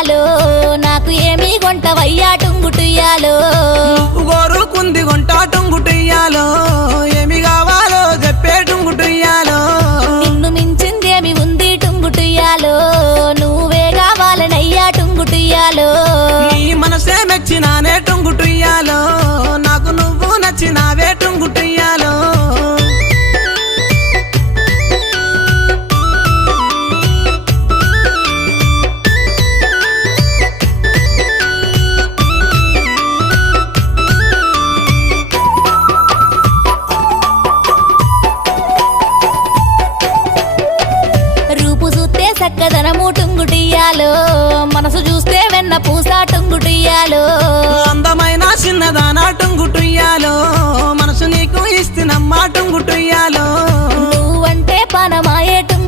టుంగుటుయ్యాలో నాకు ఏమి కొంటవయ్యా టుంగుటుయ్యాలో నువ్వు కోరుకుంది కొంట టుంగుటుయ్యాలో ఏమి కావాలో చెప్పే టుంగుటుయ్యాలో నిన్ను మించిందేమి ఉంది టుంగుటుయ్యాలో నువ్వే కావాలనయ్యా టుంగుటుయ్యాలో నీ మనసే మెచ్చినానే టుంగుటుయ్యాలో నాకు నువ్వు నచ్చినావే టుంగుటుయ్యాలో రూపు చూస్తే చక్కదనము టుంగుటుయ్యాలో మనసు చూస్తే వెన్న పూస టుంగుటుయ్యాలో అందమైన చిన్నదానా టుంగుటుయ్యాలో మనసు నీకు ఇస్తున్నమ్మా టుంగుటుయ్యాలో